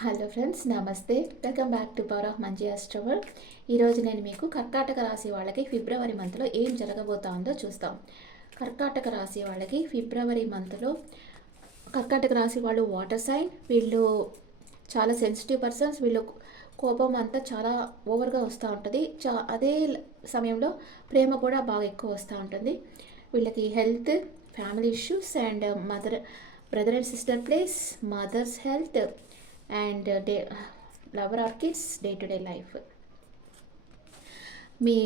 Hello friends నమస్తే. Welcome back to power of మంచి అస్ట్రవర్ ఈరోజు నేను మీకు కర్కాటక రాశి వాళ్ళకి ఫిబ్రవరి మంత్లో ఏం జరగబోతోందో చూస్తాం. కర్కాటక రాశి వాళ్ళకి ఫిబ్రవరి మంత్లో కర్కాటక రాశి వాళ్ళు వాటర్ సైన్. వీళ్ళు చాలా సెన్సిటివ్ పర్సన్స్. వీళ్ళు కోపం అంతా చాలా ఓవర్గా వస్తూ ఉంటుంది. చా అదే సమయంలో ప్రేమ కూడా బాగా ఎక్కువ వస్తూ ఉంటుంది. వీళ్ళకి health family issues and mother brother and sister place mother's health and day lover or kids day to day life. Me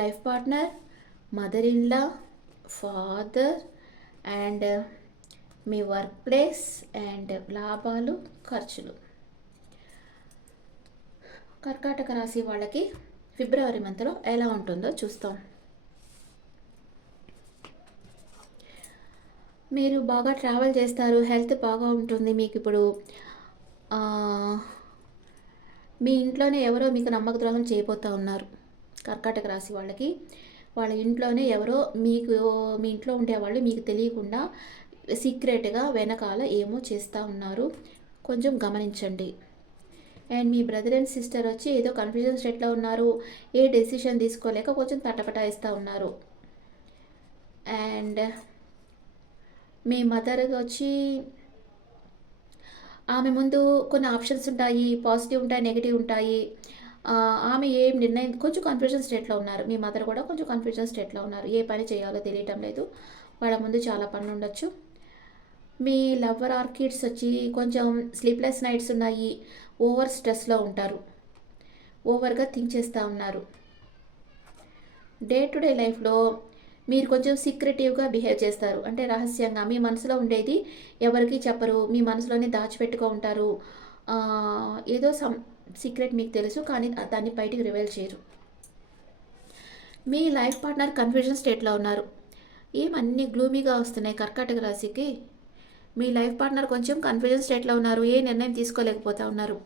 life partner mother in law father and me work place and లాభాలు ఖర్చులు. కర్కాటక రాశి వాళ్ళకి ఫిబ్రవరి మంత్లో ఎలా ఉంటుందో చూస్తాం. మీరు బాగా ట్రావెల్ చేస్తారు హెల్త్ బాగా ఉంటుంది మీకు ఇప్పుడు మీ ఇంట్లోనే ఎవరో మీకు నమ్మక ద్రోహం చేయబోతూ ఉన్నారు. కర్కాటక రాశి వాళ్ళకి. వాళ్ళ ఇంట్లోనే ఎవరో మీకు మీ ఇంట్లో ఉండేవాళ్ళు మీకు తెలియకుండా సీక్రెట్గా వెనకాల ఏమో చేస్తూ ఉన్నారు. కొంచెం గమనించండి. అండ్ మీ బ్రదర్ అండ్ సిస్టర్ వచ్చి ఏదో కన్ఫ్యూజన్ స్టేట్లో ఉన్నారు. ఏ డెసిషన్ తీసుకోలేక కొంచెం తటపటాయిస్తూ ఉన్నారు. అండ్ మీ మదర్ వచ్చి ఆమె ముందు కొన్ని ఆప్షన్స్ ఉంటాయి పాజిటివ్ ఉంటాయి నెగిటివ్ ఉంటాయి. ఆమె ఏం నిర్ణయం కొంచెం కన్ఫ్యూజన్ స్టేట్లో ఉన్నారు. మీ మదర్ కూడా కొంచెం కన్ఫ్యూజన్ స్టేట్లో ఉన్నారు. ఏ పని చేయాలో తెలియటం లేదు. వాళ్ళ ముందు చాలా పనులు ఉండొచ్చు. మీ లవర్ ఆర్ కిడ్స్ వచ్చి కొంచెం స్లీప్లెస్ నైట్స్ ఉన్నాయి. ఓవర్ స్ట్రెస్లో ఉంటారు. ఓవర్గా థింక్ చేస్తూ ఉన్నారు. డే టు డే లైఫ్లో మీరు కొంచెం సీక్రెటివ్గా బిహేవ్ చేస్తారు. అంటే రహస్యంగా మీ మనసులో ఉండేది ఎవరికి చెప్పరు. మీ మనసులోనే దాచిపెట్టుకో ఉంటారు. ఏదో సమ్ సీక్రెట్ మీకు తెలుసు కానీ దాన్ని బయటికి రివీల్ చేయరు. మీ లైఫ్ పార్ట్నర్ కన్ఫ్యూజన్ స్టేట్లో ఉన్నారు. ఏమన్నీ గ్లూమీగా వస్తున్నాయి కర్కాటక రాశికి? మీ లైఫ్ పార్ట్నర్ కొంచెం కన్ఫ్యూజన్ స్టేట్లో ఉన్నారు. ఏ నిర్ణయం తీసుకోలేకపోతా ఉన్నారు?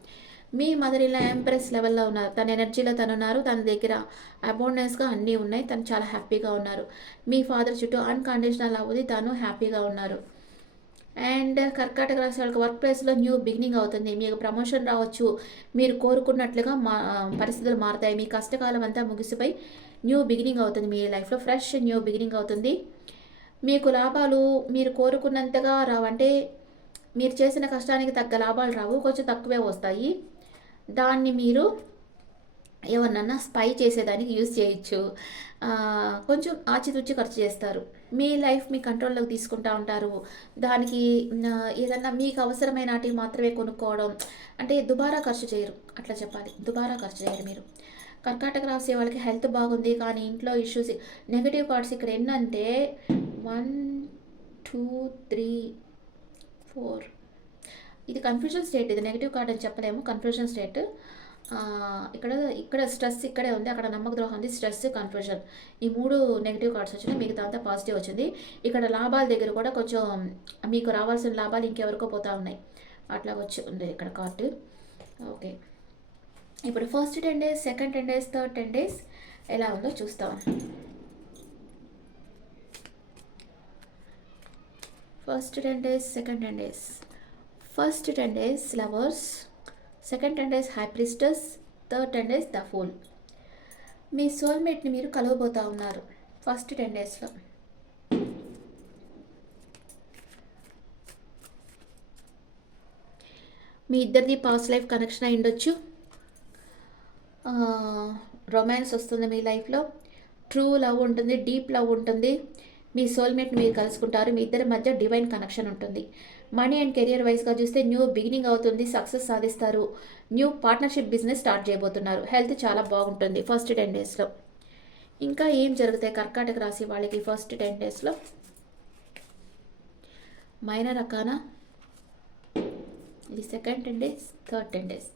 మీ మదర్ ఇలా ఎంప్రెస్ లెవెల్లో ఉన్నారు. తన ఎనర్జీలో తను ఉన్నారు. తన దగ్గర అబౌండెన్స్గా అన్నీ ఉన్నాయి. తను చాలా హ్యాపీగా ఉన్నారు. మీ ఫాదర్ చుట్టూ అన్కండిషనల్ అవుతుంది తను హ్యాపీగా ఉన్నారు. అండ్ కర్కాటక రాశి వాళ్ళకి వర్క్ ప్లేస్లో న్యూ బిగినింగ్ అవుతుంది. మీకు ప్రమోషన్ రావచ్చు. మీరు కోరుకున్నట్లుగా మా పరిస్థితులు మారుతాయి. మీ కష్టకాలం అంతా ముగిసిపోయి న్యూ బిగినింగ్ అవుతుంది. మీ లైఫ్లో ఫ్రెష్ న్యూ బిగినింగ్ అవుతుంది. మీకు లాభాలు మీరు కోరుకున్నంతగా రావంటే మీరు చేసిన కష్టానికి తగ్గ లాభాలు రావు. కొంచెం తక్కువే వస్తాయి. దాన్ని మీరు ఎవరినన్నా స్పై చేసేదానికి యూజ్ చేయొచ్చు. కొంచెం ఆచితూచి ఖర్చు చేస్తారు. మీ లైఫ్ మీ కంట్రోల్లోకి తీసుకుంటా ఉంటారు. దానికి ఏదన్నా మీకు అవసరమైనటివి మాత్రమే కొనుక్కోవడం. అంటే దుబారా ఖర్చు చేయరు. అట్లా చెప్పాలి. దుబారా ఖర్చు చేయరు మీరు. కర్కాటక రాసే వాళ్ళకి హెల్త్ బాగుంది. కానీ ఇంట్లో ఇష్యూస్ నెగిటివ్ కార్డ్స్ ఇక్కడ ఎన్నంటే వన్ టూ త్రీ ఫోర్ ఇది కన్ఫ్యూజన్ స్టేట్ ఇది నెగిటివ్ కార్డ్ అని చెప్పలేము. కన్ఫ్యూజన్ స్టేట్ ఇక్కడ ఇక్కడ స్ట్రెస్ ఇక్కడే ఉంది. అక్కడ నమ్మక ద్రోహం ఉంది. స్ట్రెస్ కన్ఫ్యూజన్ ఈ మూడు నెగిటివ్ కార్డ్స్ వచ్చినాయి మిగతా అంతా పాజిటివ్ వచ్చింది. ఇక్కడ లాభాల దగ్గర కూడా కొంచెం మీకు రావాల్సిన లాభాలు ఇంకెవరికో పోతా ఉన్నాయి. అట్లా వచ్చి ఉంది ఇక్కడ కార్డు ఓకే ఇప్పుడు first ten days second ten days third ten days ఎలా ఉందో చూస్తాం. First ten days second ten days first ten days lovers second ten days హ్యాపీస్టస్ third ten days the fool మీ సోల్మేట్ని మీరు కలవబోతూ ఉన్నారు ఫస్ట్ టెన్ డేస్లో మీ ఇద్దరిది పాస్ట్ లైఫ్ కనెక్షన్ అయి ఉండొచ్చు. రొమాన్స్ వస్తుంది మీ లైఫ్లో ట్రూ లవ్ ఉంటుంది డీప్ లవ్ ఉంటుంది. మీ సోల్మేట్ మీరు కలుసుకుంటారు. మీ ఇద్దరి మధ్య డివైన్ కనెక్షన్ ఉంటుంది. మనీ అండ్ కెరియర్ వైస్గా చూస్తే న్యూ బిగినింగ్ అవుతుంది సక్సెస్ సాధిస్తారు. న్యూ పార్ట్నర్షిప్ బిజినెస్ స్టార్ట్ చేయబోతున్నారు. హెల్త్ చాలా బాగుంటుంది ఫస్ట్ టెన్ డేస్లో. ఇంకా ఏం జరుగుతాయి? కర్కాటక రాశి వాళ్ళకి ఫస్ట్ టెన్ డేస్లో మైనర్ అకానా ఇది second ten days third ten days.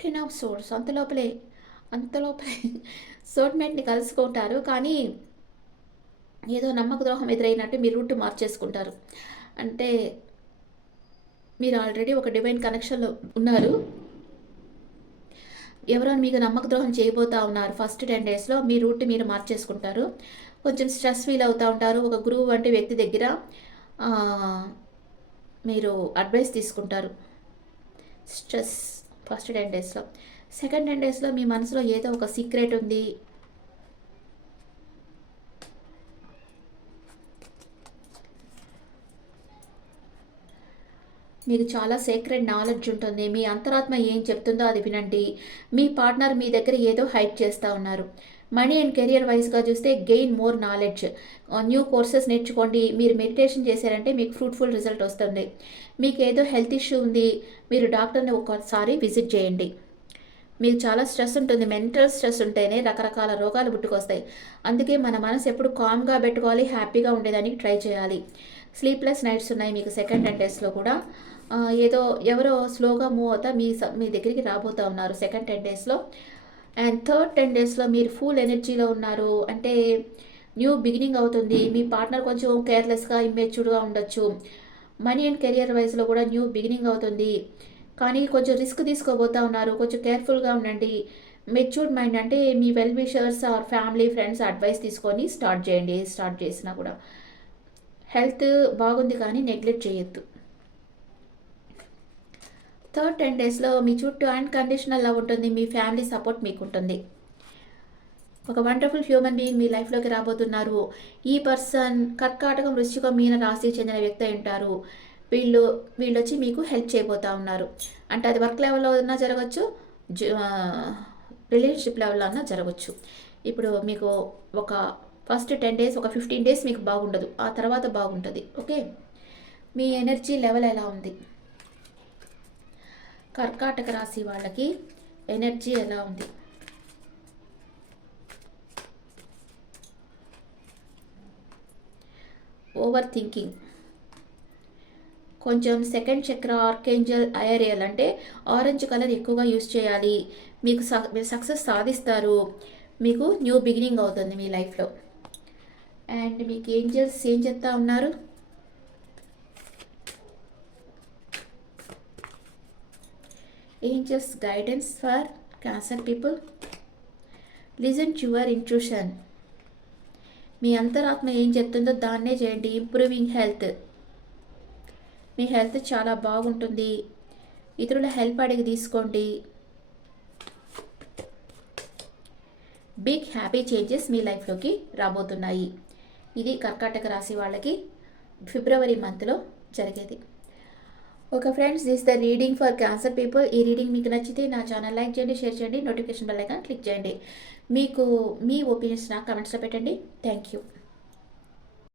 Ten of swords అంత లోపలే. అంత సోట్మేట్ని కలుసుకుంటారు. కానీ ఏదో నమ్మక ద్రోహం ఎదురైనట్టు మీరు రూట్ మార్చేసుకుంటారు. అంటే మీరు ఆల్రెడీ ఒక డివైన్ కనెక్షన్లో ఉన్నారు. ఎవరో మీకు నమ్మక ద్రోహం చేయబోతా ఉన్నారు ఫస్ట్ టెన్ డేస్లో మీ రూట్ మీరు మార్చేసుకుంటారు. కొంచెం స్ట్రెస్ ఫీల్ అవుతూ ఉంటారు. ఒక గురువు వంటి వ్యక్తి దగ్గర మీరు అడ్వైస్ తీసుకుంటారు. స్ట్రెస్ ఫస్ట్ టెన్ డేస్లో. సెకండ్ టెన్ డేస్లో మీ మనసులో ఏదో ఒక సీక్రెట్ ఉంది. మీకు చాలా సీక్రెట్ నాలెడ్జ్ ఉంటుంది. మీ అంతరాత్మ ఏం చెప్తుందో అది వినండి. మీ పార్ట్నర్ మీ దగ్గర ఏదో హైట్ చేస్తూ ఉన్నారు. మనీ అండ్ కెరియర్ వైజ్గా చూస్తే gain more knowledge new courses నేర్చుకోండి. మీరు మెడిటేషన్ చేశారంటే మీకు ఫ్రూట్ఫుల్ రిజల్ట్ వస్తుంది. మీకు ఏదో హెల్త్ ఇష్యూ ఉంది. మీరు డాక్టర్ని ఒకసారి విజిట్ చేయండి. మీకు చాలా స్ట్రెస్ ఉంటుంది మెంటల్ స్ట్రెస్ ఉంటేనే రకరకాల రోగాలు పుట్టుకొస్తాయి. అందుకే మన మనసు ఎప్పుడు కామ్గా పెట్టుకోవాలి హ్యాపీగా ఉండేదానికి ట్రై చేయాలి. స్లీప్లెస్ నైట్స్ ఉన్నాయి మీకు సెకండ్ టెన్ డేస్లో కూడా. ఏదో ఎవరో స్లోగా మూవ్ అవుతా మీ స- మీ దగ్గరికి రాబోతూ ఉన్నారు సెకండ్ టెన్ డేస్లో అండ్ థర్డ్ టెన్ డేస్లో మీరు ఫుల్ ఎనర్జీలో ఉన్నారు. అంటే న్యూ బిగినింగ్ అవుతుంది. మీ పార్ట్నర్ కొంచెం కేర్లెస్గా ఇమ్మెచ్యూర్డ్గా ఉండొచ్చు. మనీ అండ్ కెరియర్ వైజ్లో కూడా న్యూ బిగినింగ్ అవుతుంది. కానీ కొంచెం రిస్క్ తీసుకోబోతా ఉన్నారు. కొంచెం కేర్ఫుల్గా ఉండండి. మెచ్యూర్డ్ మైండ్ అంటే మీ well wishers or family friends advice తీసుకొని స్టార్ట్ చేయండి. స్టార్ట్ చేసినా కూడా. హెల్త్ బాగుంది కానీ నెగ్లెక్ట్ చేయొద్దు. థర్డ్ టెన్ డేస్లో మీ చుట్టూ అన్కండిషనల్ లవ్ ఉంటుంది. మీ ఫ్యామిలీ సపోర్ట్ మీకు ఉంటుంది ఒక వండర్ఫుల్ హ్యూమన్ బీయింగ్ మీ లైఫ్లోకి రాబోతున్నారు. ఈ పర్సన్ కర్కాటకం వృశ్చికం మీన రాశికి చెందిన వ్యక్తి ఉంటారు. వీళ్ళు వీళ్ళు వచ్చి మీకు హెల్ప్ చేయబోతూ ఉన్నారు. అంటే అది వర్క్ లెవెల్లో అన్నా జరగచ్చు రిలేషన్షిప్ లెవెల్లో అన్నా జరగచ్చు. ఇప్పుడు మీకు ఒక ఫస్ట్ టెన్ డేస్ ఒక ఫిఫ్టీన్ డేస్ మీకు బాగుండదు. ఆ తర్వాత బాగుంటుంది. ఓకే? మీ ఎనర్జీ లెవెల్ ఎలా ఉంది? కర్కాటక రాశి వాళ్ళకి ఎనర్జీ ఎలా ఉంది? Over thinking. కొంచెం సెకండ్ చక్ర ఆర్కేంజల్ ఐఆర్ఎల్ అంటే ఆరెంజ్ కలర్ ఎక్కువగా యూస్ చేయాలి. మీకు మీరు సక్సెస్ సాధిస్తారు. మీకు న్యూ బిగినింగ్ అవుతుంది మీ లైఫ్లో అండ్ మీకు ఏంజల్స్ ఏం చెప్తా ఉన్నారు? Angels guidance for cancer people listen your intuition మీ అంతరాత్మ ఏం చెప్తుందో దాన్నే చేయండి. ఇంప్రూవింగ్ హెల్త్ మీ హెల్త్ చాలా బాగుంటుంది. ఇతరుల హెల్ప్ అడిగి తీసుకోండి. బిగ్ హ్యాపీ చేంజెస్ మీ లైఫ్లోకి రాబోతున్నాయి. ఇది కర్కాటక రాశి వాళ్ళకి ఫిబ్రవరి మంత్లో జరిగేది. ఒక friends this the reading for cancer people. ఈ రీడింగ్ మీకు నచ్చితే నా ఛానల్ లైక్ చేయండి షేర్ చేయండి నోటిఫికేషన్ బెల్ ఐకాన్ క్లిక్ చేయండి. మీకు మీ ఒపీనియన్స్ నాకు కమెంట్స్లో పెట్టండి. Thank you.